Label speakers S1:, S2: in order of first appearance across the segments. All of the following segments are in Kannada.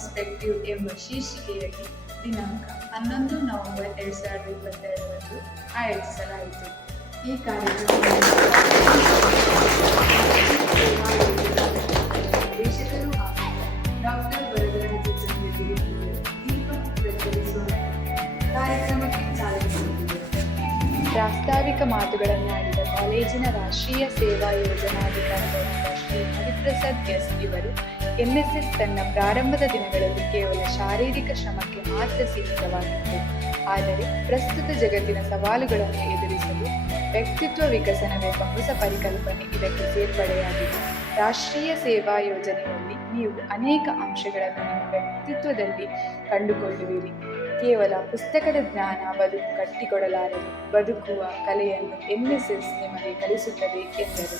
S1: ಪರ್ಸ್ಪೆಕ್ಟಿವ್ ಎಂಬ ಶೀರ್ಷಿಕೆಯಲ್ಲಿ ದಿನಾಂಕ ಹನ್ನೊಂದು ನವೆಂಬರ್ ಎರಡು ಸಾವಿರದ ಇಪ್ಪತ್ತೆರಡರಂದು ಆಯೋಜಿಸಲಾಯಿತು. ಈ ಕಾರ್ಯಕ್ರಮದಲ್ಲಿ ಕಾರ್ಯಕ್ರಮಕ್ಕೆ ಪ್ರಾಸ್ತಾವಿಕ ಮಾತುಗಳನ್ನಾಡಿದ ಕಾಲೇಜಿನ ರಾಷ್ಟ್ರೀಯ ಸೇವಾ ಯೋಜನಾಧಿಕಾರಿಗಳಾದ ಶ್ರೀ ಹರಿಪ್ರಸಾದ್ ಎಸ್ ಇವರು ಎನ್ಎಸ್ಎಸ್ ತನ್ನ ಪ್ರಾರಂಭದ ದಿನಗಳಲ್ಲಿ ಕೇವಲ ಶಾರೀರಿಕ ಶ್ರಮಕ್ಕೆ ಮಾತ್ರ ಸೀಮಿತವಾಗಿತ್ತು. ಆದರೆ ಪ್ರಸ್ತುತ ಜಗತ್ತಿನ ಸವಾಲುಗಳನ್ನು ಎದುರಿಸಲು ವ್ಯಕ್ತಿತ್ವ ವಿಕಸನವೆಂಬ ಹೊಸ ಪರಿಕಲ್ಪನೆ ಇದಕ್ಕೆ ಸೇರ್ಪಡೆಯಾಗಿದೆ. ರಾಷ್ಟ್ರೀಯ ಸೇವಾ ಯೋಜನೆಯಲ್ಲಿ ನೀವು ಅನೇಕ ಅಂಶಗಳನ್ನು ನಿಮ್ಮ ವ್ಯಕ್ತಿತ್ವದಲ್ಲಿ ಕಂಡುಕೊಳ್ಳುವಿರಿ. ಕೇವಲ ಪುಸ್ತಕದ ಜ್ಞಾನ ಬದುಕು ಕಟ್ಟಿಕೊಡಲಾರದು. ಬದುಕುವ ಕಲೆಯನ್ನು ಎಂಎಸ್ಎಸ್ ನಿಮಗೆ ಕಲಿಸುತ್ತದೆ ಎಂದರು.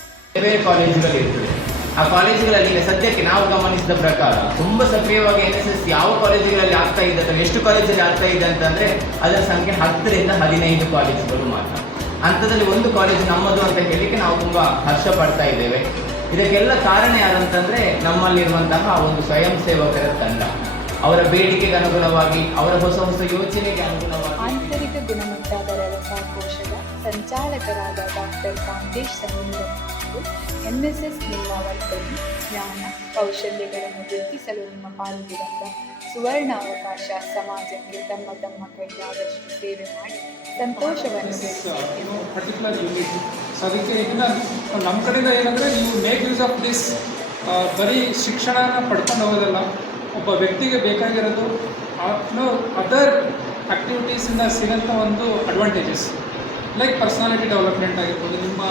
S2: ಆ ಕಾಲೇಜುಗಳಲ್ಲಿ ಈಗ ಸದ್ಯಕ್ಕೆ ನಾವು ಗಮನಿಸಿದ ಪ್ರಕಾರ ತುಂಬಾ ಸಕ್ರಿಯವಾಗಿ ಎನ್ ಎಸ್ ಎಸ್ ಯಾವ ಕಾಲೇಜುಗಳಲ್ಲಿ ಆಗ್ತಾ ಇದೆ ಅಥವಾ ಎಷ್ಟು ಕಾಲೇಜಲ್ಲಿ ಆಗ್ತಾ ಇದೆ ಅಂತಂದ್ರೆ ಅದರ ಸಂಖ್ಯೆ ಹತ್ತರಿಂದ ಹದಿನೈದು ಕಾಲೇಜುಗಳು ಮಾತ್ರ. ಅಂಥದ್ರಲ್ಲಿ ಒಂದು ಕಾಲೇಜು ನಮ್ಮದು ಅಂತ ಹೇಳಲಿಕ್ಕೆ ನಾವು ತುಂಬಾ ಹರ್ಷ ಪಡ್ತಾ ಇದ್ದೇವೆ. ಇದಕ್ಕೆಲ್ಲ ಕಾರಣ ಯಾರಂತಂದ್ರೆ ನಮ್ಮಲ್ಲಿರುವಂತಹ ಒಂದು ಸ್ವಯಂ ಸೇವಕರ ತಂಡ. ಅವರ ಬೇಡಿಕೆಗೆ ಅನುಗುಣವಾಗಿ, ಅವರ ಹೊಸ ಹೊಸ ಯೋಚನೆಗೆ ಅನುಗುಣವಾಗಿ.
S1: ರಸಕೋಶದ ಸಂಚಾಲಕರಾದ ಡಾಕ್ಟರ್ ಕಾಂತೇಶ್ ಎನ್ಎಸ್ಎಸ್ ನಿಮ್ಮ ವರ್ತನೆ ಜ್ಞಾನ, ಕೌಶಲ್ಯಗಳನ್ನು ಗುರುತಿಸಲು ನಿಮ್ಮ ಪಾಲಿಗೆ ಬಂದ ಸುವರ್ಣಾವಕಾಶ ಸಮಾಜಕ್ಕೆ ತಮ್ಮ ತಮ್ಮ ಕೈಲಾದಷ್ಟು ಸೇವೆ ಮಾಡಿ ಸಂತೋಷವನ್ನು.
S3: ಪರ್ಟಿಕ್ಯುಲರ್ ಯೂನಿಟ್ ಸೊ ಅದಕ್ಕೆ ಇದನ್ನ ನಮ್ಮ ಕಡೆಯಿಂದ ಏನಂದರೆ ನೀವು ಮೇಕ್ ಯೂಸ್ ಆಫ್ ದಿಸ್ ಬರೀ ಶಿಕ್ಷಣನ ಪಡ್ಕೊಂಡು ಹೋಗೋದಲ್ಲ, ಒಬ್ಬ ವ್ಯಕ್ತಿಗೆ ಬೇಕಾಗಿರೋದು ಅದರ್ ಆ್ಯಕ್ಟಿವಿಟೀಸಿಂದ ಸಿಗೋಂಥ ಒಂದು ಅಡ್ವಾಂಟೇಜಸ್ ಲೈಕ್ ಪರ್ಸನಾಲಿಟಿ ಡೆವಲಪ್ಮೆಂಟ್ ಆಗಿರ್ಬೋದು ನಿಮ್ಮ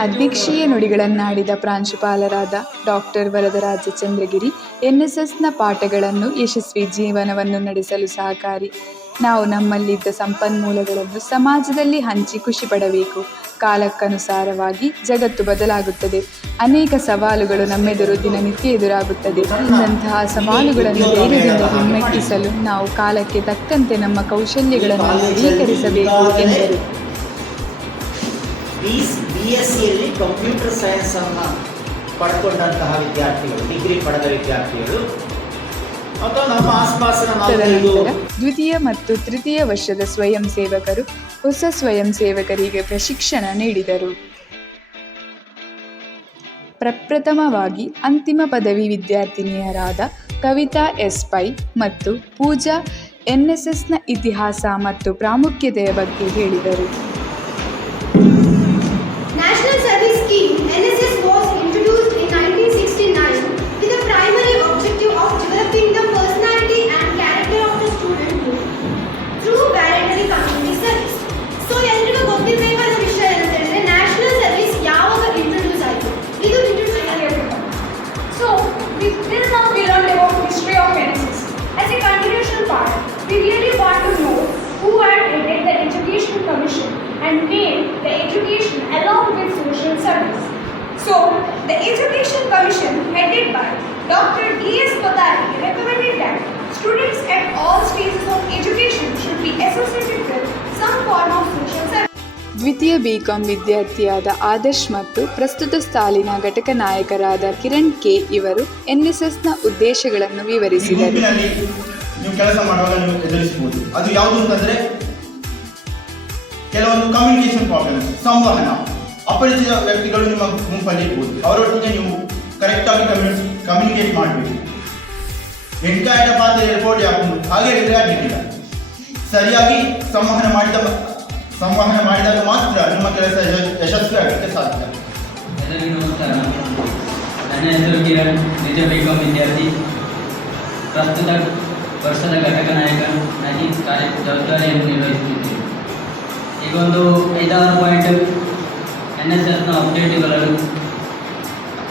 S1: ಅಧ್ಯಕ್ಷೀಯ ನುಡಿಗಳನ್ನಾಡಿದ ಪ್ರಾಂಶುಪಾಲರಾದ ಡಾಕ್ಟರ್ ವರದರಾಜ ಚಂದ್ರಗಿರಿ ಎನ್ಎಸ್ಎಸ್ನ ಪಾಠಗಳನ್ನು ಯಶಸ್ವಿ ಜೀವನವನ್ನು ನಡೆಸಲು ಸಹಕಾರಿ. ನಾವು ನಮ್ಮಲ್ಲಿದ್ದ ಸಂಪನ್ಮೂಲಗಳನ್ನು ಸಮಾಜದಲ್ಲಿ ಹಂಚಿ ಖುಷಿ ಪಡಬೇಕು. ಕಾಲಕ್ಕನುಸಾರವಾಗಿ ಜಗತ್ತು ಬದಲಾಗುತ್ತದೆ. ಅನೇಕ ಸವಾಲುಗಳು ನಮ್ಮೆದುರು ದಿನನಿತ್ಯ ಎದುರಾಗುತ್ತದೆ. ಇಂತಹ ಸವಾಲುಗಳನ್ನು ಧೈರ್ಯದಿಂದ ಹಿಮ್ಮೆಟ್ಟಿಸಲು ನಾವು ಕಾಲಕ್ಕೆ ತಕ್ಕಂತೆ ನಮ್ಮ ಕೌಶಲ್ಯಗಳನ್ನು ನವೀಕರಿಸಬೇಕು ಎಂದರು.
S4: ಬಿ ಬಿ ಎಸ್ ಸಿಯಲ್ಲಿ ಕಂಪ್ಯೂಟರ್ ಸೈನ್ಸನ್ನು ಪಡ್ಕೊಂಡಂತಹ ವಿದ್ಯಾರ್ಥಿಗಳು ಡಿಗ್ರಿ ಪಡೆದ ವಿದ್ಯಾರ್ಥಿಗಳು. ಅಥವಾ ನಮ್ಮ
S1: ದ್ವಿತೀಯ ಮತ್ತು ತೃತೀಯ ವರ್ಷದ ಸ್ವಯಂ ಸೇವಕರು ಹೊಸ ಸ್ವಯಂ ಸೇವಕರಿಗೆ ಪ್ರಶಿಕ್ಷಣ ನೀಡಿದರು. ಪ್ರಪ್ರಥಮವಾಗಿ ಅಂತಿಮ ಪದವಿ ವಿದ್ಯಾರ್ಥಿನಿಯರಾದ ಕವಿತಾ ಎಸ್ ಪೈ ಮತ್ತು ಪೂಜಾ ಎನ್ಎಸ್ಎಸ್ನ ಇತಿಹಾಸ ಮತ್ತು ಪ್ರಾಮುಖ್ಯತೆಯ ಬಗ್ಗೆ ಹೇಳಿದರು. ಬಿಕಾಂ ವಿದ್ಯಾರ್ಥಿಯಾದ ಆದರ್ಶ್ ಮತ್ತು ಪ್ರಸ್ತುತ ಸಾಲಿನ ಘಟಕ ನಾಯಕರಾದ ಕಿರಣ್ ಕೆ ಇವರು ಎನ್ಎಸ್ಎಸ್ನ ಉದ್ದೇಶಗಳನ್ನು ವಿವರಿಸಿದರು.
S5: ನೀವು ಕೆಲಸ ಮಾಡುವಾಗ ಎದುರಿಸಬಹುದು. ಅದು ಯಾವುದು ಅಂತಂದ್ರೆ ಕೆಲವೊಂದು ಕಮ್ಯುನಿಕೇಶನ್ ಪ್ರಾಬ್ಲಮ್ ಸಂವಹನ, ಅಪರಿಚಿತ ವ್ಯಕ್ತಿಗಳು ನಿಮ್ಮ ಗುಂಪಲ್ಲಿ ಇರ್ಬೋದು. ಅವರೊಟ್ಟಿಗೆ ನೀವು ಕರೆಕ್ಟಾಗಿ ಕಮ್ಯುನಿ ಕಮ್ಯುನಿಕೇಟ್ ಮಾಡಬೇಕು. ವೆಂಕಾಯದ ಪಾತ್ರ ಏರ್ಪೋರ್ಟ್ ಯಾಕೆ ಹಾಗೆ ಹೇಳಿದ್ರೆ ಸರಿಯಾಗಿ ಸಂವಹನ ಮಾಡಿದ ಸಂವಹನ ಮಾಡಿದಾಗ ಮಾತ್ರ ನಿಮ್ಮ ಕೆಲಸ ಯಶ- ಯಶಸ್ವಿ ಆಗಲಿಕ್ಕೆ ಸಾಧ್ಯ.
S6: ಎಲ್ಲರಿಗೂ ನಮಸ್ಕಾರ ನನ್ನ ಹೆಸರು ಕಿರಣ್, ನಿಜ ಬಿಕಾಂ ವಿದ್ಯಾರ್ಥಿ. ಪ್ರಸ್ತುತ ವರ್ಷದ ಘಟಕ ನಾಯಕನಾಗಿ ಕಾರ್ಯ ಜವಾಬ್ದಾರಿಯನ್ನು ನಿರ್ವಹಿಸುತ್ತಿದ್ದೇನೆ. ಈಗ ಒಂದು ಐದಾರು ಪಾಯಿಂಟ್ ಎನ್ ಎಸ್ ಎಸ್ನ ಅಪ್ಡೇಟ್ಗಳು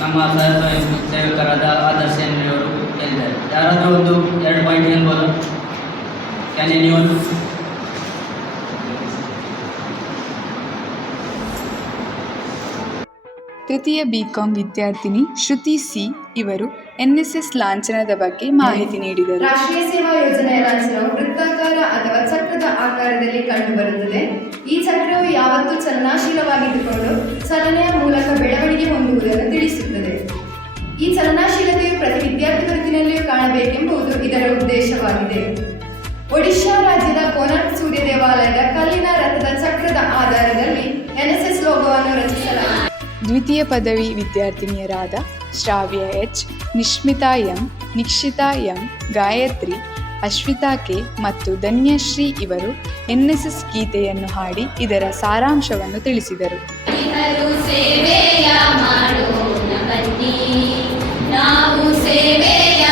S6: ನಮ್ಮ ಸಹಾಯಕ ಸೇವಕರಾದ ಆದರ್ಶ ಅವರು ಹೇಳಿದ್ದಾರೆ. ಯಾರಾದರೂ ಒಂದು ಎರಡು ಪಾಯಿಂಟ್ ಹೇಳ್ಬೋದು? ಕ್ಯಾನ್ ಎನಿ ಒಂದು
S1: ತೃತೀಯ ಬಿಕಾಂ ವಿದ್ಯಾರ್ಥಿನಿ ಶ್ರುತಿ ಸಿ ಇವರು ಎನ್ಎಸ್ಎಸ್ ಲಾಂಛನದ ಬಗ್ಗೆ ಮಾಹಿತಿ ನೀಡಿದರು.
S7: ರಾಷ್ಟ್ರೀಯ ಸೇವಾ ಯೋಜನೆಯ ಲಾಂಛನವು ವೃತ್ತಾಕಾರ ಅಥವಾ ಚಕ್ರದ ಆಕಾರದಲ್ಲಿ ಕಂಡುಬರುತ್ತದೆ. ಈ ಚಕ್ರವು ಯಾವತ್ತೂ ಚಲನಾಶೀಲವಾಗಿದ್ದುಕೊಂಡು ಚಲನೆಯ ಮೂಲಕ ಬೆಳವಣಿಗೆ ಹೊಂದುವುದನ್ನು ತಿಳಿಸುತ್ತದೆ. ಈ ಚಲನಾಶೀಲತೆಯು ಪ್ರತಿ ವಿದ್ಯಾರ್ಥಿ ಬದುಕಿನಲ್ಲಿಯೂ ಕಾಣಬೇಕೆಂಬುದು ಇದರ ಉದ್ದೇಶವಾಗಿದೆ. ಒಡಿಶಾ ರಾಜ್ಯದ ಕೋನಾರ್ಕ್ ಸೂರ್ಯ ದೇವಾಲಯದ ಕಲ್ಲಿನ ರಥದ ಚಕ್ರದ ಆಧಾರದಲ್ಲಿ ಎನ್ಎಸ್ಎಸ್ ಲೋಗೋವನ್ನು ರಚಿಸಲಾಗಿದೆ.
S1: ದ್ವಿತೀಯ ಪದವಿ ವಿದ್ಯಾರ್ಥಿನಿಯರಾದ Shravya H Nishmitha M, Nikshitha M, Gayathri, Ashwitha K ಮತ್ತು ಧನ್ಯಶ್ರೀ ಇವರು ಎನ್ಎಸ್ಎಸ್ ಗೀತೆಯನ್ನು ಹಾಡಿ ಇದರ ಸಾರಾಂಶವನ್ನು ತಿಳಿಸಿದರು.
S8: ನಾವು ಸೇವೆಯ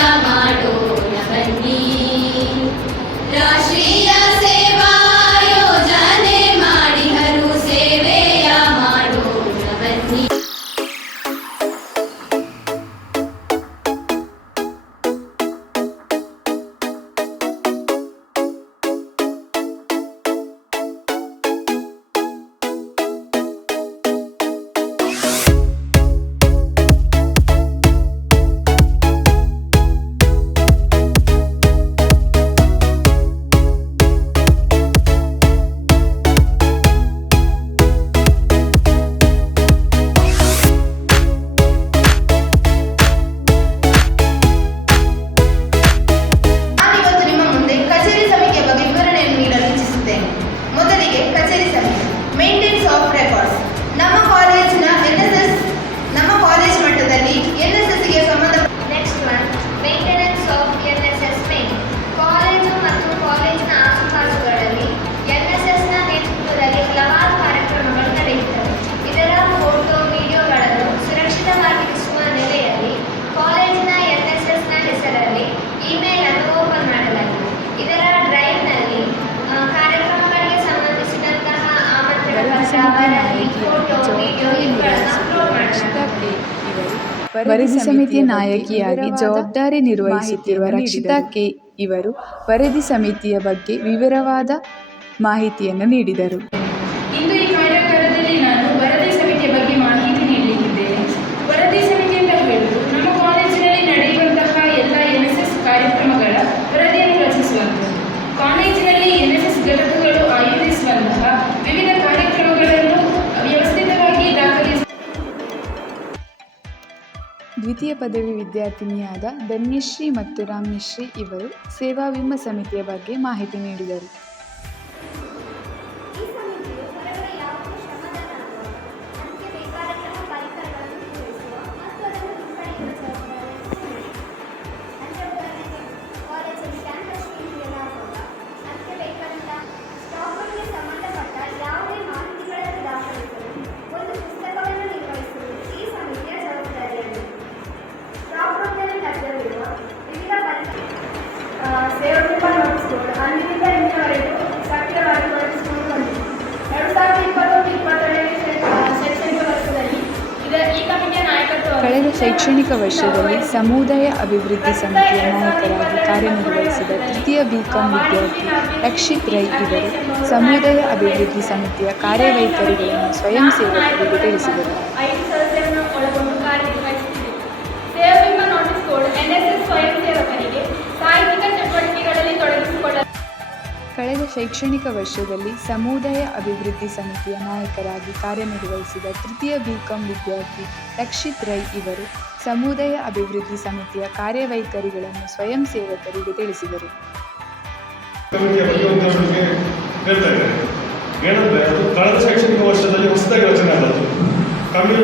S1: ವರದಿ ಸಮಿತಿಯ ನಾಯಕಿಯಾಗಿ ಜವಾಬ್ದಾರಿ ನಿರ್ವಹಿಸುತ್ತಿರುವ ರಕ್ಷಿತಾ ಕೆ ಇವರು ವರದಿ ಸಮಿತಿಯ ಬಗ್ಗೆ ವಿವರವಾದ ಮಾಹಿತಿಯನ್ನು ನೀಡಿದರು ದ್ವಿತೀಯ ಪದವಿ ವಿದ್ಯಾರ್ಥಿನಿಯಾದ ಧನ್ಯಶ್ರೀ ಮತ್ತು ರಾಮ್ಯಶ್ರೀ ಇವರು ಸೇವಾ ವಿಮಾ ಸಮಿತಿಯ ಬಗ್ಗೆ ಮಾಹಿತಿ ನೀಡಿದರು. ಕಳೆದ ಶೈಕ್ಷಣಿಕ ವರ್ಷದಲ್ಲಿ ಸಮುದಾಯ ಅಭಿವೃದ್ಧಿ ಸಮಿತಿಯ ನಾಯಕರಾಗಿ ಕಾರ್ಯನಿರ್ವಹಿಸಿದ ತೃತೀಯ ಬಿಕಾಂ ವಿದ್ಯಾರ್ಥಿ ರಕ್ಷಿತ್ ರೈ ಇವರು ಸಮುದಾಯ ಅಭಿವೃದ್ಧಿ ಸಮಿತಿಯ ಕಾರ್ಯವೈಖರಿಗಳನ್ನು ಸ್ವಯಂ ಸೇವಕರಿಗೆ ತಿಳಿಸಿದರು. ಕಳೆದ ಶೈಕ್ಷಣಿಕ ವರ್ಷದಲ್ಲಿ ಸಮುದಾಯ ಅಭಿವೃದ್ಧಿ ಸಮಿತಿಯ ನಾಯಕರಾಗಿ ಕಾರ್ಯನಿರ್ವಹಿಸಿದ ತೃತೀಯ ಬಿಕಾಂ ವಿದ್ಯಾರ್ಥಿ ರಕ್ಷಿತ್ ರೈ ಇವರು ಸಮುದಾಯ ಅಭಿವೃದ್ಧಿ ಸಮಿತಿಯ ಕಾರ್ಯವೈಖರಿಗಳನ್ನು ಸ್ವಯಂ ಸೇವಕರಿಗೆ ತಿಳಿಸಿದರು.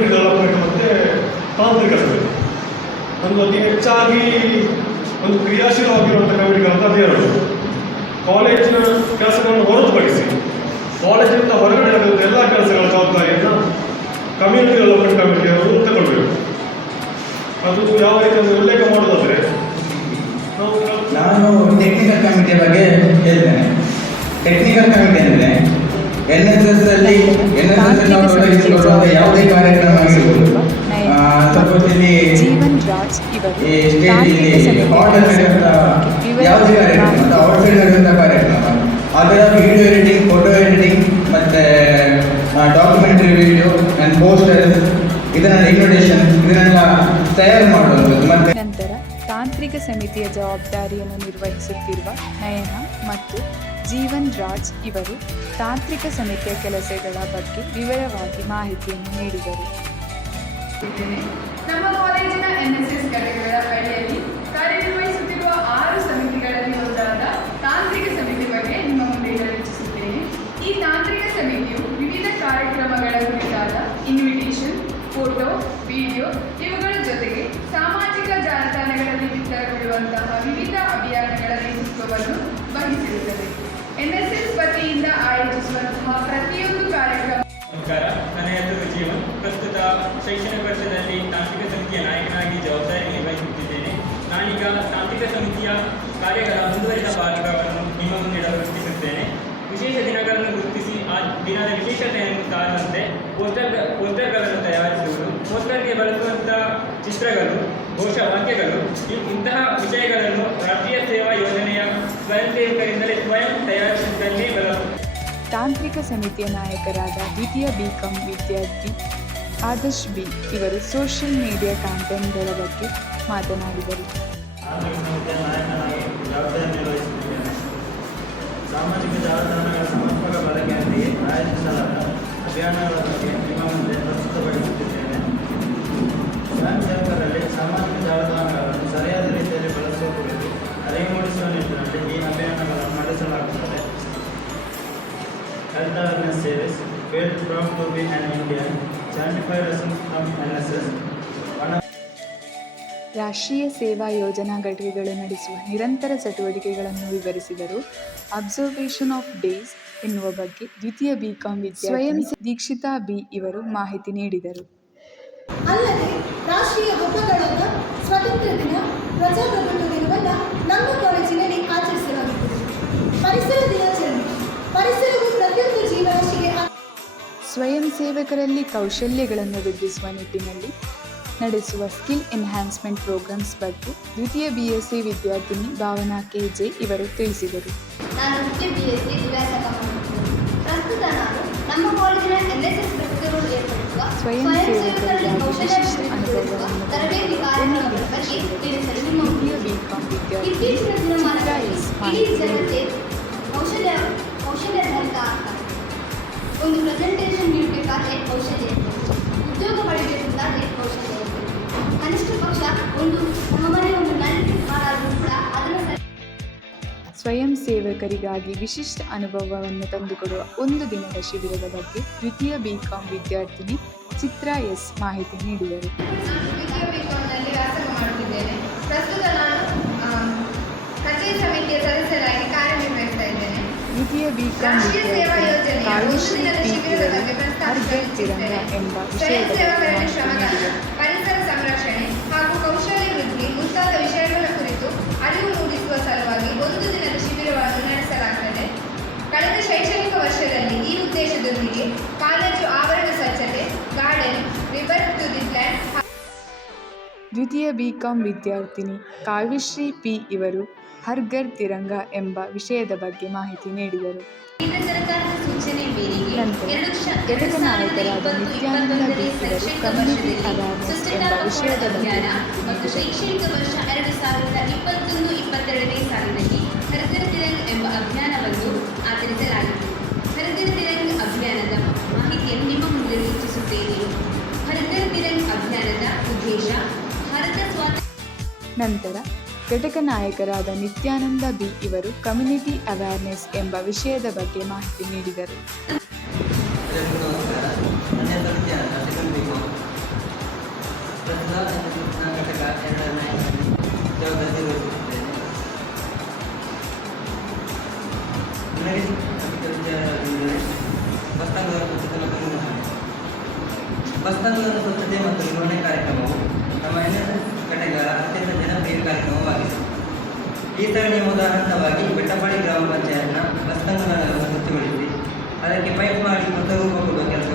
S9: ಡೆವಲಪ್ಮೆಂಟ್ ಒಂದು ಅತಿ ಹೆಚ್ಚಾಗಿ ಒಂದು ಕ್ರಿಯಾಶೀಲವಾಗಿರುವಂಥ ಕಮಿಟಿಗಳಂತ ಅದು ಎರಡು ಕಾಲೇಜಿನ ಕೆಲಸಗಳನ್ನು ಹೊರತುಪಡಿಸಿ ಕಾಲೇಜಿನಿಂದ ಹೊರಗಡೆ ಇರುವಂಥ ಎಲ್ಲ ಕೆಲಸಗಳ ಜವಾಬ್ದಾರಿಯನ್ನು ಕಮ್ಯುನಿಟಿ ಡೆವಲಪ್ಮೆಂಟ್ ಕಮಿಟಿಯವರು ತಗೊಳ್ಬೇಕು. ಅದು ಯಾವ ರೀತಿ ಒಂದು ಉಲ್ಲೇಖ ಮಾಡೋದಾದರೆ
S10: ನಾನು ಟೆಕ್ನಿಕಲ್ ಕಮಿಟಿಯ ಬಗ್ಗೆ ಹೇಳ್ತೇನೆ. ಟೆಕ್ನಿಕಲ್ ಕಮಿಟಿ ಅಂದರೆ ಎನ್ ಎಸ್ ಎಸ್ ಅಲ್ಲಿ ಎನ್ ಎಸ್ ಎಸ್ ನಾವು ತೊಡಗಿಸಿಕೊಳ್ಳುವಂಥ ಯಾವುದೇ ಕಾರ್ಯಕ್ರಮ ಆಗಿರ್ಬೋದು. ಸ್ಟೇಜ್ ಇಲ್ಲಿ ಹಾಲ್ ಯಾವುದೇ ಕಾರ್ಯಕ್ರಮ ಮತ್ತು ಔಟ್ ಸೈಡ್ ನಡೆಯುವಂಥ ಕಾರ್ಯಕ್ರಮ ಅದರ ವಿಡಿಯೋ ಎಡಿಟಿಂಗ್ ಫೋಟೋ ಎಡಿಟಿಂಗ್ ಮತ್ತು ಡಾಕ್ಯುಮೆಂಟ್ರಿ ವಿಡಿಯೋ ಆ್ಯಂಡ್ ಪೋಸ್ಟರ್ಸ್ ಇದನ್ನ ಇನ್ವಿಟೇಷನ್ ಇದನ್ನೆಲ್ಲ ತಯಾರು ಮಾಡುವಂಥದ್ದು ಮತ್ತು
S1: ನಂತರ ತಾಂತ್ರಿಕ ಸಮಿತಿಯ ಜವಾಬ್ದಾರಿಯನ್ನು ನಿರ್ವಹಿಸುತ್ತಿರುವ ನಯನ ಮತ್ತು ಜೀವನ್ ರಾಜ್ ಇವರು ತಾಂತ್ರಿಕ ಸಮಿತಿಯ ಕೆಲಸಗಳ ಬಗ್ಗೆ ವಿವರವಾಗಿ ಮಾಹಿತಿಯನ್ನು ನೀಡಿದರು.
S7: ನಮ್ಮ ಕಾಲೇಜಿನ ಎನ್ ಎಸ್ ಎಸ್ ಕಾರ್ಯನಿರ್ವಹಿಸುತ್ತಿರುವ
S11: ಜೀವನ್ ಪ್ರಸ್ತುತ ಶೈಕ್ಷಣಿಕ ವರ್ಷದಲ್ಲಿ ತಾಂತ್ರಿಕ ಸಮಿತಿಯ ನಾಯಕನಾಗಿ ಜವಾಬ್ದಾರಿ ನಿರ್ವಹಿಸುತ್ತಿದ್ದೇನೆ. ನಾನೀಗ ತಾಂತ್ರಿಕ ಸಮಿತಿಯ ಕಾರ್ಯಗಳ ಮುಂದುವರಿದ ಭಾಗವನ್ನು ನಿಮ್ಮ ಮುಂದಿಡಲು ಗುರುತಿಸುತ್ತೇನೆ ವಿಶೇಷ ದಿನಗಳನ್ನು ಗುರುತಿಸಿ, ಆ ದಿನದ ವಿಶೇಷತೆಯನ್ನು ತಾಳಂತೆ ಪೋಸ್ಟರ್, ಪೋಸ್ಟರ್ಗಳನ್ನು ತಯಾರಿಸುವುದು, ಪೋಸ್ಟರ್ಗೆ ಬಳಸುವಂತಹ ಚಿತ್ರಗಳು, ಘೋಷವಾಕ್ಯಗಳು ವಾಕ್ಯಗಳು ಇಂತಹ ವಿಷಯಗಳನ್ನು ರಾಷ್ಟ್ರೀಯ ಸೇವಾ ಯೋಜನೆಯ ಸ್ವಯಂ ಸೇವಕರಿಂದಲೇ ಸ್ವಯಂ ತಯಾರಿಸಿದ್ದನ್ನೇ ಬಲ
S1: ತಾಂತ್ರಿಕ ಸಮಿತಿಯ ನಾಯಕರಾದ ದ್ವಿತೀಯ ಬಿ ಕಾಮ್ ವಿದ್ಯಾರ್ಥಿ ಆದರ್ಶ್ ಬಿ ಇವರು ಸೋಷಿಯಲ್ ಮೀಡಿಯಾ ಕ್ಯಾಂಪೇನ್ಗಳ ಬಗ್ಗೆ ಮಾತನಾಡಿದರು.
S4: ಸಾಮಾಜಿಕ ಜಾಲತಾಣಗಳ ಸಮರ್ಪಕ ಬಳಕೆಯಲ್ಲಿ ಆಯೋಜಿಸಲಾದ ಅಭಿಯಾನಗಳ ಬಗ್ಗೆ ನಿಮ್ಮ health awareness series, fail from Kobe and India, Indian lessons from NSS.
S1: ರಾಷ್ಟ್ರೀಯ ಸೇವಾ ಯೋಜನಾ ಘಟಕಗಳು ನಡೆಸುವ ನಿರಂತರ ಚಟುವಟಿಕೆಗಳನ್ನು ವಿವರಿಸಿದರು. ಅಬ್ಸರ್ವೇಷನ್ ಆಫ್ ಡೇಸ್ ಎನ್ನುವ ಬಗ್ಗೆ ದ್ವಿತೀಯ ಬಿಕಾಂ ವಿದ್ಯಾ ಸ್ವಯಂ ದೀಕ್ಷಿತಾ ಬಿ ಇವರು ಮಾಹಿತಿ ನೀಡಿದರು.
S12: ಅಲ್ಲದೆ ರಾಷ್ಟ್ರೀಯ ಹಬ್ಬಗಳಾದ ಸ್ವಾತಂತ್ರ್ಯ ದಿನ ಪ್ರಜಾಪ್ರಭುತ್ವ ದಿನವನ್ನು ನಮ್ಮ ಕಾಲೇಜಿನಲ್ಲಿ ಆಚರಿಸಲಾಗುತ್ತದೆ. ಪರಿಸರ ದಿನಾಚರಣೆ. ಪರಿಸರವು ಪ್ರತಿಯೊಂದು
S1: ಸ್ವಯಂ ಸೇವಕರಲ್ಲಿ ಕೌಶಲ್ಯಗಳನ್ನು ವೃದ್ಧಿಸುವ ನಿಟ್ಟಿನಲ್ಲಿ ನಡೆಸುವ ಸ್ಕಿಲ್ ಎನ್ಹ್ಯಾನ್ಸ್ಮೆಂಟ್ ಪ್ರೋಗ್ರಾಮ್ಸ್ ಬಗ್ಗೆ ದ್ವಿತೀಯ ಬಿ ಎಸ್ ಸಿ ವಿದ್ಯಾರ್ಥಿನಿ ಭಾವನಾ ಕೆ ಜೆ ಇವರು ತಿಳಿಸಿದರು.
S12: ನಾನು ದ್ವಿತೀಯ ಬಿ ಎಸ್ ಸಿ ಪ್ರಸ್ತುತ ನಾನು ನಮ್ಮ ಕಾಲೇಜಿನ ಎನ್ ಎಸ್ ಎಸ್ ಏರ್ಪಡಿಸುವ
S1: ಸ್ವಯಂ
S12: ಸೇವಕರಲ್ಲಿ
S1: ಸೇವಕರಿಗಾಗಿ
S12: ಕೌಶಲ್ಯ
S1: ವಿಶಿಷ್ಟ ಅನುಭವವನ್ನು
S12: ತಿಳಿಸಲು ನಿಮ್ಮ
S1: ಬಿ ಕಾಂ ವಿದ್ಯಾರ್ಥಿ
S12: ಕೌಶಲ್ಯ ಇದೆ ಒಂದು ಪ್ರೆಸೆಂಟೇಷನ್ ನೀಡಬೇಕಾದ್ರೆ ಕೌಶಲ್ಯ ಇರಬೇಕು ಉದ್ಯೋಗ ಪಡೆಯಬೇಕಾದ್ರೆ ಕೌಶಲ್ಯ ಇರಬೇಕು ಕನಿಷ್ಠ ಪಕ್ಷ ಒಂದು ನಮ್ಮ ಒಂದು ನಲ್ಲಿ ಮಾಡಾದರೂ ಕೂಡ ಅದನ್ನು
S1: ಸ್ವಯಂ ಸೇವಕರಿಗಾಗಿ ವಿಶಿಷ್ಟ ಅನುಭವವನ್ನು ತಂದುಕೊಡುವ ಒಂದು ದಿನದ ಶಿಬಿರದ ಬಗ್ಗೆ ದ್ವಿತೀಯ ಬಿ ಕಾಂ ವಿದ್ಯಾರ್ಥಿನಿ ಚಿತ್ರ ಎಸ್ ಮಾಹಿತಿ ನೀಡಿದರು.
S7: ನಾನು ದ್ವಿತೀಯ ಬಿಕಾಂನಲ್ಲಿ ವ್ಯಾಸಂಗ ಮಾಡುತ್ತಿದ್ದೇನೆ. ಪ್ರಸ್ತುತ ನಾನು ಕಚೇರಿ ಸಮಿತಿಯ ಸದಸ್ಯರಾಗಿ ಕಾರ್ಯನಿರ್ವಹಿಸ್ತಾ ಇದ್ದೇನೆ.
S1: ದ್ವಿತೀಯ ಬಿ ಕಾಂ
S7: ರಾಷ್ಟ್ರೀಯ ಸೇವಾ ಯೋಜನೆಯ ಒಂದು
S1: ಕಾಳುಶ್ರೀ
S7: ದಿನದ
S1: ಪಿ
S7: ಶಿಬಿರದ
S1: ಇವರು
S7: ಬಗ್ಗೆ
S1: ತಿರಂಗ ಎಂಬ ವಿಷಯದ
S7: ಪರಿಸರ ಸಂರಕ್ಷಣೆ ಹಾಗೂ ಕೌಶಲ್ಯ ವೃದ್ಧಿ ಮುಂತಾದ ವಿಷಯಗಳ ಕುರಿತು ಅರಿವು ಮೂಡಿಸುವ ಸಲುವಾಗಿ ಒಂದು ದಿನದ ಶಿಬಿರವನ್ನು ನಡೆಸಲಾಗುತ್ತದೆ ಕಳೆದ ಶೈಕ್ಷಣಿಕ ವರ್ಷದಲ್ಲಿ ಈ ಉದ್ದೇಶದೊಂದಿಗೆ ಕಾಲೇಜು ಆವರಣ ಸ್ವಚ್ಛತೆ garden river to the plant
S1: ದ್ವಿತೀಯ ಬಿಕಾಂ ವಿದ್ಯಾರ್ಥಿನಿ ಕಾವ್ಯಶ್ರೀ ಪಿ ಇವರು ಹರ್ಗರ್ ತಿರಂಗ ಎಂಬ ವಿಷಯದ ಬಗ್ಗೆ ಮಾಹಿತಿ ನೀಡಿದರು.
S8: ಕೇಂದ್ರ ಸರ್ಕಾರದ ಸೂಚನೆ ಮೇರೆಗೆ ಎರಡು ಎರಡು ಸಾವಿರದ ಇಪ್ಪತ್ತು ಇಪ್ಪತ್ತೊಂದನೇ ಶೈಕ್ಷಣಿಕ ವರ್ಷದಲ್ಲಿ ಅಭಿಯಾನ ಮತ್ತು ಶೈಕ್ಷಣಿಕ ವರ್ಷ ಎರಡು ಸಾವಿರದ ಇಪ್ಪತ್ತೊಂದು ಇಪ್ಪತ್ತೆರಡನೇ ಸಾಲಿನಲ್ಲಿ ಹರ್ಗರ್ ತಿರಂಗ್ ಎಂಬ ಅಭಿಯಾನವನ್ನು ಆಚರಿಸಲಾಯಿತು. ಹರ್ಗರ್ ತಿರಂಗ್ ಅಭಿಯಾನದ ಮಾಹಿತಿಯನ್ನು ನಿಮ್ಮ ಮುಂದೆ ಸೂಚಿಸುತ್ತೇನೆ ಹರ್ಗರ್ ತಿರಂಗ್ ಅಭಿಯಾನದ ಉದ್ದೇಶ ಭಾರತ ಸ್ವಾತಂತ್ರ್ಯ
S1: ನಂತರ ಘಟಕ ನಾಯಕರಾದ ನಿತ್ಯಾನಂದ ಬಿ ಇವರು ಕಮ್ಯುನಿಟಿ ಅವೇರ್ನೆಸ್ ಎಂಬ ವಿಷಯದ ಬಗ್ಗೆ ಮಾಹಿತಿ ನೀಡಿದರು.
S6: ಎಲ್ಲರಿಗೂ ನಮಸ್ಕಾರ ನನ್ನ ಹೆಸರು ಧ್ಯಾನ ಸೆಕೆಂಡ್ ಬಿ ಕಾಮ್ ಪ್ರಸ್ತುತ ನನ್ನ ಘಟಕ ಎರಡನೇ ಜವಾಬ್ದಾರಿ ನಿರ್ವಹಿಸುತ್ತಿದ್ದೇನೆ ನನಗೆ ಅಧಿಕ ವಿಚಾರವೆಂದರೆ ಬಸ್ತಾಂಗದ ಪುಸ್ತಕವನ್ನು ನಿರ್ವಹಣೆ ಬಸ್ತಾಂಗದ ಸ್ವಚ್ಛತೆ ಮತ್ತು ನಿರ್ವಹಣೆ ಕಾರ್ಯಕ್ರಮವು ನಮ್ಮ ಎನ್ ಎಸ್ ಎಸ್ ಘಟಕಗಳ ಅತ್ಯಂತ ಜನಪ್ರಿಯ ಕಾರ್ಯಕ್ರಮವಾಗಿದೆ. ಈ ಸರಣಿಯ ಮೊದಲ ಹಂತವಾಗಿ ಬೆಟ್ಟಪಾಡಿ ಗ್ರಾಮ ಪಂಚಾಯತ್ನ ಬಸ್ತಾಂಗಗಳನ್ನು ಸ್ವಚ್ಛಗೊಳಿಸಿ ಅದಕ್ಕೆ ಪೈಪ್ ಮಾಡಿ ಹೊಸ ರೂಪ ಕೊಡುವ ಕೆಲಸ.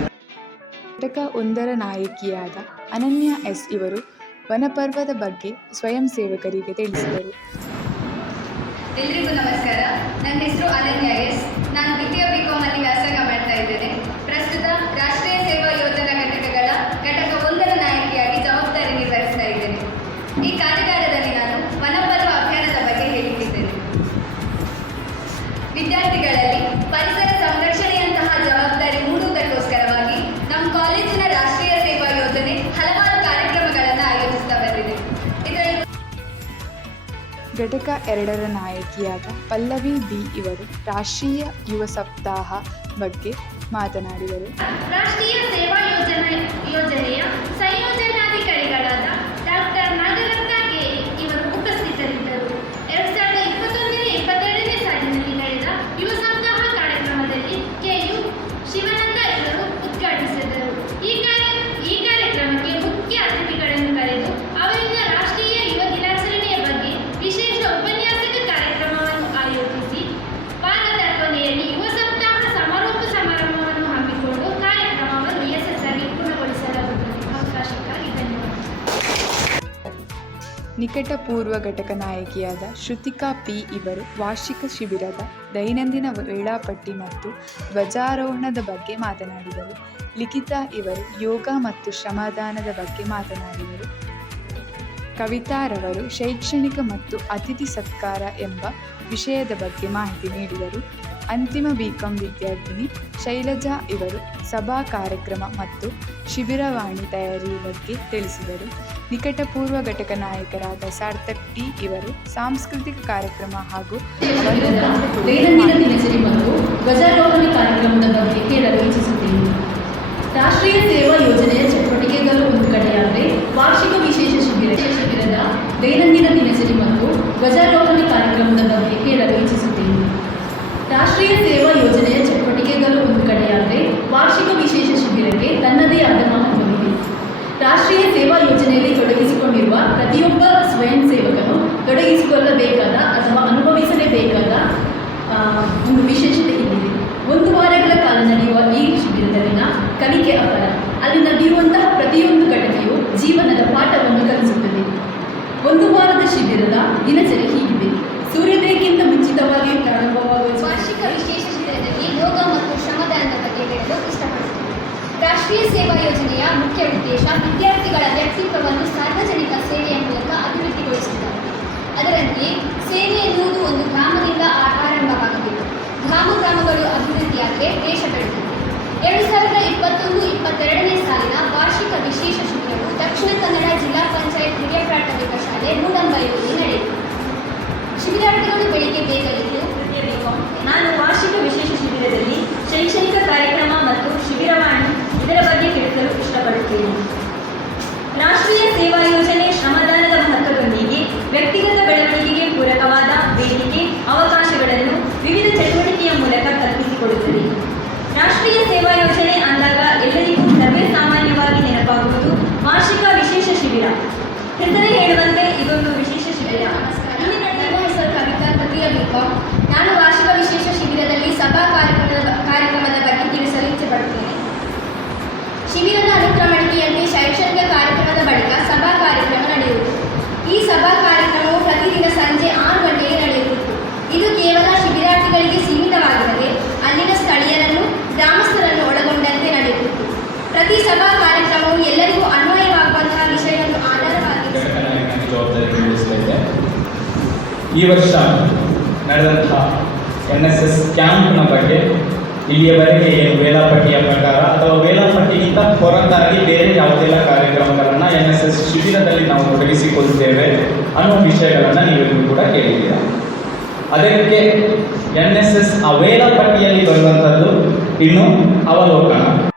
S1: ಘಟಕ ಒಂದರ ನಾಯಕಿಯಾದ ಅನನ್ಯ ಎಸ್ ಇವರು ವನಪರ್ವದ ಬಗ್ಗೆ ಸ್ವಯಂ ಸೇವಕರಿಗೆ ತಿಳಿಸಿದರು.
S7: ಎಲ್ರಿಗೂ ನಮಸ್ಕಾರ. ನನ್ನ ಹೆಸರು ಅನನ್ಯ ಎಸ್. ನಾನು ದ್ವಿತೀಯ ಬಿ ಅಲ್ಲಿ ವ್ಯಾಸಂಗ ಮಾಡ್ತಾ ಇದ್ದೇನೆ. ಪ್ರಸ್ತುತ ರಾಷ್ಟ್ರೀಯ ಈ ಕಾರ್ಯಾಗಾರದಲ್ಲಿ ನಾನು ಮನಬರುವ ಅಭಿಯಾನದ ಬಗ್ಗೆ ಹೇಳುತ್ತಿದ್ದೇನೆ. ವಿದ್ಯಾರ್ಥಿಗಳಲ್ಲಿ
S1: ಪರಿಸರ ಸಂರಕ್ಷಣೆಯಂತಹ ಜವಾಬ್ದಾರಿ ಮೂಡುವುದಕ್ಕೋಸ್ಕರವಾಗಿ ನಮ್ಮ ಕಾಲೇಜಿನ ರಾಷ್ಟ್ರೀಯ
S8: ಸೇವಾ ಯೋಜನೆ ಹಲವಾರು ಕಾರ್ಯಕ್ರಮಗಳನ್ನು ಆಯೋಜಿಸ್ತಾ ಬಂದಿದೆ. ಘಟಕ ಎರಡರ ನಾಯಕಿಯಾದ ಪಲ್ಲವಿ ಬಿ ಇವರು ರಾಷ್ಟ್ರೀಯ ಯುವ ಸಪ್ತಾಹ ಬಗ್ಗೆ ಮಾತನಾಡಿದರು. ರಾಷ್ಟ್ರೀಯ ಸೇವಾ ಯೋಜನೆ ಯೋಜನೆಯ
S1: ನಿಕಟಪೂರ್ವ ಘಟಕ ನಾಯಕಿಯಾದ ಶ್ರುತಿಕಾ ಪಿ ಇವರು ವಾರ್ಷಿಕ ಶಿಬಿರದ ದೈನಂದಿನ ವೇಳಾಪಟ್ಟಿ ಮತ್ತು ಧ್ವಜಾರೋಹಣದ ಬಗ್ಗೆ ಮಾತನಾಡಿದರು. ಲಿಖಿತಾ ಇವರು ಯೋಗ ಮತ್ತು ಶ್ರಮದಾನದ ಬಗ್ಗೆ ಮಾತನಾಡಿದರು. ಕವಿತಾರವರು ಶೈಕ್ಷಣಿಕ ಮತ್ತು ಅತಿಥಿ ಸತ್ಕಾರ ಎಂಬ ವಿಷಯದ ಬಗ್ಗೆ ಮಾಹಿತಿ ನೀಡಿದರು. ಅಂತಿಮ ಬಿಕಾಂ ವಿದ್ಯಾರ್ಥಿನಿ ಶೈಲಜಾ ಇವರು ಸಭಾ ಕಾರ್ಯಕ್ರಮ ಮತ್ತು ಶಿಬಿರವಾಣಿ ತಯಾರಿ ಬಗ್ಗೆ ತಿಳಿಸಿದರು. ನಿಕಟಪೂರ್ವ ಘಟಕ ನಾಯಕರಾದ ಸಾರ್ಥಕ್ ಟಿ ಇವರು ಸಾಂಸ್ಕೃತಿಕ ಕಾರ್ಯಕ್ರಮ ಹಾಗೂ
S13: ಧ್ವಜಾರೋಹಣ ಕಾರ್ಯಕ್ರಮದ ಬಗ್ಗೆ ಕೇಳಲು ಇಚ್ಛಿಸುತ್ತೇನೆ. ರಾಷ್ಟ್ರೀಯ ಸೇವಾ ಯೋಜನೆಯ ಚಟುವಟಿಕೆಗಳು ಒಂದು ಕಡೆಯಾದರೆ ವಾರ್ಷಿಕ ವಿಶೇಷ ಶಿಬಿರ, ಶಿಬಿರದ ದೈನಂದಿನ ದಿನಚರಿ ಮತ್ತು ಧ್ವಜಾರೋಹಣ ಕಾರ್ಯಕ್ರಮದ ಬಗ್ಗೆ ಕೇಳಲು ಇಚ್ಛಿಸುತ್ತೇನೆ ರಾಷ್ಟ್ರೀಯ ಸೇವಾ ಯೋಜನೆಯ ಚಟುವಟಿಕೆಗಳು ಒಂದು ಕಡೆಯಾದರೆ ವಾರ್ಷಿಕ ವಿಶೇಷ ಶಿಬಿರಕ್ಕೆ ತನ್ನದೇ ಆದ ಮಹತ್ವವಿದೆ ರಾಷ್ಟ್ರೀಯ ಸೇವಾ ಯೋಜನೆಯಲ್ಲಿ ತೊಡಗಿಸಿಕೊಂಡಿರುವ ಪ್ರತಿಯೊಬ್ಬ ಸ್ವಯಂ ಸೇವಕನು ತೊಡಗಿಸಿಕೊಳ್ಳಬೇಕಾದ ಅಥವಾ ಅನುಭವಿಸಲೇಬೇಕಾದ ಆ, ಒಂದು ವಿಶೇಷತೆ ಇಲ್ಲಿದೆ ಒಂದು ವಾರಗಳ ಕಾಲ ನಡೆಯುವ ಈ ಶಿಬಿರದಲ್ಲಿನ ಕಲಿಕೆ ಅಪಾರ ಅಲ್ಲಿ ನಡೆಯುವಂತಹ ಪ್ರತಿಯೊಂದು ಘಟನೆಯು ಜೀವನದ ಪಾಠವನ್ನು ಕಲಿಸುತ್ತದೆ ಒಂದು ವಾರದ ಶಿಬಿರದ ದಿನಚರಿ ಹೀಗಿದೆ ಸೂರ್ಯೋದಯಕ್ಕಿಂತ ಮುಂಚಿತವಾಗಿ ಪ್ರಾರಂಭವಾಗುವ
S8: ವಾರ್ಷಿಕ ವಿಶೇಷ ಶಿಬಿರದಲ್ಲಿ ಯೋಗ ಮತ್ತು ಶ್ರಮದಾನದ ಬಗ್ಗೆ ಹೇಳಲು ಇಷ್ಟಪಡುತ್ತೇನೆ ರಾಷ್ಟ್ರೀಯ ಸೇವಾ ಯೋಜನೆಯ ಮುಖ್ಯ ಉದ್ದೇಶ ವಿದ್ಯಾರ್ಥಿಗಳ ವ್ಯಕ್ತಿತ್ವವನ್ನು ಸಾರ್ವಜನಿಕ ಸೇವೆಯ ಮೂಲಕ ಅಭಿವೃದ್ಧಿಗೊಳಿಸುತ್ತಾರೆ ಅದರಂತೆ ಸೇವೆ ಎನ್ನುವುದು ಒಂದು ಗ್ರಾಮದಿಂದ ಆರಂಭವಾಗಬೇಕು ಗ್ರಾಮ ಗ್ರಾಮಗಳು ಅಭಿವೃದ್ಧಿಯಾದರೆ ದೇಶ ಬೆಳೆದಿದೆ ಎರಡು ಸಾವಿರದ ಇಪ್ಪತ್ತೊಂದು ಇಪ್ಪತ್ತೆರಡನೇ ಸಾಲಿನ ವಾರ್ಷಿಕ ವಿಶೇಷ ಶಿಬಿರವು ದಕ್ಷಿಣ ಕನ್ನಡ ಜಿಲ್ಲಾ ಪಂಚಾಯತ್ ಹಿರಿಯ ಪ್ರಾಥಮಿಕ ಶಾಲೆ ಮೂಡಂಬೈಯಲ್ಲಿ ನಡೆಯಿತು. ಶಿಬಿರಾರ್ಥಿಗಳು ಬೆಳಿಗ್ಗೆ ಬೇಗ
S14: ನಾನು ವಾರ್ಷಿಕ ವಿಶೇಷ ಶಿಬಿರದಲ್ಲಿ ಶೈಕ್ಷಣಿಕ ಕಾರ್ಯಕ್ರಮ ಮತ್ತು ಶಿಬಿರವಾಣಿ ಇದರ ಬಗ್ಗೆ ತಿಳಿಸಲು ಇಷ್ಟಪಡುತ್ತೇನೆ. ರಾಷ್ಟ್ರೀಯ ಸೇವಾ ಯೋಜನೆ ಶ್ರಮದಾನದ ಮಹತ್ವದೊಂದಿಗೆ ವ್ಯಕ್ತಿಗತ ಬೆಳವಣಿಗೆಗೆ ಪೂರಕವಾದ ವೇದಿಕೆ ಅವಕಾಶಗಳನ್ನು ವಿವಿಧ ಚಟುವಟಿಕೆಯ ಮೂಲಕ ಕಲ್ಪಿಸಿಕೊಡುತ್ತದೆ ರಾಷ್ಟ್ರೀಯ ಸೇವಾ ಯೋಜನೆ ಅಂದಾಗ ಎಲ್ಲರಿಗೂ ಸರ್ವೇ ಸಾಮಾನ್ಯವಾಗಿ ನೆನಪಾಗುವುದು ವಾರ್ಷಿಕ ವಿಶೇಷ ಶಿಬಿರ ಹೆಸರೇ ಹೇಳುವಂತೆ ಇದೊಂದು ವಿಶೇಷ ಶಿಬಿರ
S8: ನನ್ನ ಹೆಸರು ಕವಿತಾ ತೃತೀಯ ಬಿಕಾಂ ನಾನು ವಾರ್ಷಿಕ ವಿಶೇಷ ಶಿಬಿರದಲ್ಲಿ ಸಭಾ ಕಾರ್ಯಕ್ರಮದ ಕಾರ್ಯಕ್ರಮದ ಬಗ್ಗೆ ತಿಳಿಸಲು ಇಚ್ಛೆಪಡುತ್ತೇನೆ ಶಿಬಿರದ ಅನುಕ್ರಮಣಿಕೆಯಂತೆ ಶೈಕ್ಷಣಿಕ ಕಾರ್ಯಕ್ರಮದ ಬಳಿಕ ಸಭಾ ಕಾರ್ಯಕ್ರಮ ನಡೆಯುವುದು ಈ ಸಭಾ ಕಾರ್ಯಕ್ರಮವು ಪ್ರತಿದಿನ ಸಂಜೆ ಆರು ಗಂಟೆಗೆ ನಡೆಯುತ್ತಿತ್ತು ಇದು ಕೇವಲ ಶಿಬಿರಾರ್ಥಿಗಳಿಗೆ ಸೀಮಿತವಾಗಿರದೆ ಅಲ್ಲಿನ ಸ್ಥಳೀಯರನ್ನು ಗ್ರಾಮಸ್ಥರನ್ನು ಒಳಗೊಂಡಂತೆ ನಡೆಯುತ್ತಿತ್ತು ಪ್ರತಿ ಸಭಾ ಕಾರ್ಯಕ್ರಮವು ಎಲ್ಲರಿಗೂ ಅನ್ವಯವಾಗುವಂತಹ ವಿಷಯವನ್ನು ಆಧಾರವಾಗಿ
S15: ಘಟಕ ನಾಯಕನ ಜವಾಬ್ದಾರಿ ನಿರ್ವಹಿಸಲಿದೆ ಈ ವರ್ಷ ನಡೆದಂತಹ ಎನ್ ಎಸ್ ಎಸ್ ಕ್ಯಾಂಪ್ನ ಬಗ್ಗೆ ಇಲ್ಲಿಯವರೆಗೆ ಏನು ಪ್ರಕಾರ ಅಥವಾ ವೇಳಾಪಟ್ಟಿಗಿಂತ ಹೊರತಾಗಿ ಬೇರೆ ಯಾವುದೆಲ್ಲ ಕಾರ್ಯಕ್ರಮಗಳನ್ನು ಎನ್ ಎಸ್ ಎಸ್ ಶಿಬಿರದಲ್ಲಿ ನಾವು ತೊಡಗಿಸಿಕೊಳ್ಳುತ್ತೇವೆ ಅನ್ನೋ ವಿಷಯಗಳನ್ನು ನೀವೆಲ್ಲರೂ ಕೂಡ ಕೇಳಿದ್ದೀರಾ? ಅದಕ್ಕೆ ಎನ್ ಎಸ್ ಎಸ್ ಆ ಬರುವಂಥದ್ದು ಇನ್ನು ಅವಲೋಕನ.